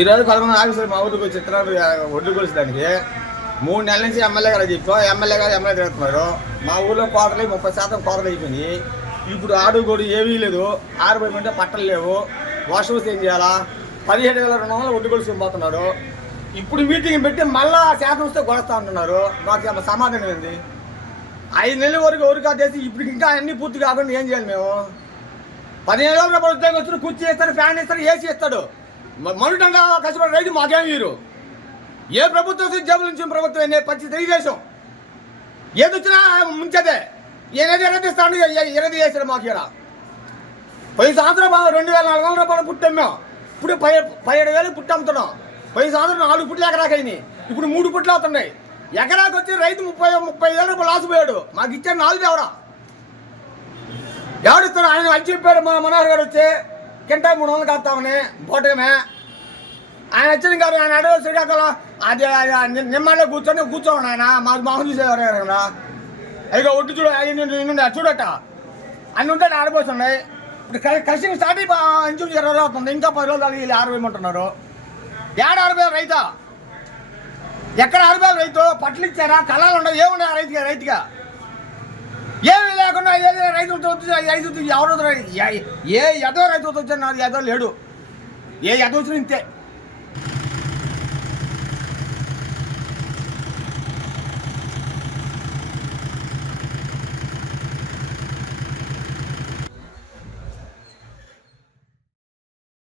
ఈరోజు 11 ఆఫీసర్ మా ఊరికి వచ్చి ఇతరులు ఒడ్డు కొలిచడానికి 3 నెలల నుంచి ఎమ్మెల్యే గారు చెప్పాం. ఎమ్మెల్యే తిరుగుతున్నారు. మా ఊళ్ళో కోతలు 30% కోతలు అయిపోయింది. ఇప్పుడు ఆడుగోడు ఏమీ లేదు. 60 మంది పట్టలు లేవు. వాష్ హౌస్ ఏం చేయాలా? 17,200 ఒడ్డు కొలుసుకొని పోతున్నారు. ఇప్పుడు మీటింగ్ పెట్టి మళ్ళా శాతం వస్తే గొడవస్తా ఉంటున్నారు. మాకు సమాధానం ఏంది? 5 నెలల వరకు ఊరికా చేసి ఇప్పుడు ఇంకా అన్ని పూర్తి కాకుండా ఏం చేయాలి మేము? 15,000 రూపాయలు ఉద్యోగం వచ్చి కుర్చీ ఇస్తాడు, ఫ్యాన్ ఇస్తాడు, ఏసీ ఇస్తాడు. మనుటంగా కష్టపడి రైతు మాకేం వీరు ఏ ప్రభుత్వం జబ్బుల నుంచి ప్రభుత్వం పరిస్థితి తెలుగుదేశం ఏది వచ్చినా ముంచేదే ఏది ఎరదిస్తాడు. ఎరది చేశాడు మాకు ఇక్కడ. 10 సంవత్సరం 2,400 రూపాయలు పుట్టాం మేము. ఇప్పుడు 17,000 పుట్టి అమ్ముతున్నాం. 10 సంవత్సరం 4 పుట్లు ఎకరాకి అయినాయి. ఇప్పుడు 3 పుట్లు అవుతున్నాయి. ఎకరాకి వచ్చి రైతు 35,000 రూపాయలు లాస్ పోయాడు. మాకు ఇచ్చారు 4 ఎవడిస్తాడు? ఆయన వచ్చి చెప్పాడు మా మనోహర్ గారు వచ్చి కింటా 300 కాస్తామని బోటమే. ఆయన వచ్చిన గారు ఆయన అడవి శ్రీకాకుళం అది నిమ్మలో కూర్చోండి ఆయన మాకు మామూలు చూసేవారు కదా. అదిగో ఒడ్డు చూడట అన్ని ఉంటాడు ఆడిపోతున్నాయి. ఇప్పుడు కృషి స్టార్ట్ ఇంచు 20 రోజులు అవుతుంది. ఇంకా 10 రోజులు వీళ్ళు 60 ఇవ్వమంటున్నారు. ఏడ 60 రైతా? ఎక్కడ 60 రైతు? పట్లు ఇచ్చారా? కళలు ఉండవు. ఏమున్నాయి రైతుగా? ఏమీ లేకుండా ఏదో రైతు ఎవరు ఏ ఎదో రైతు వచ్చారు? నాది ఎదో లేడు. ఏ ఎదో వచ్చిన ఇంతే.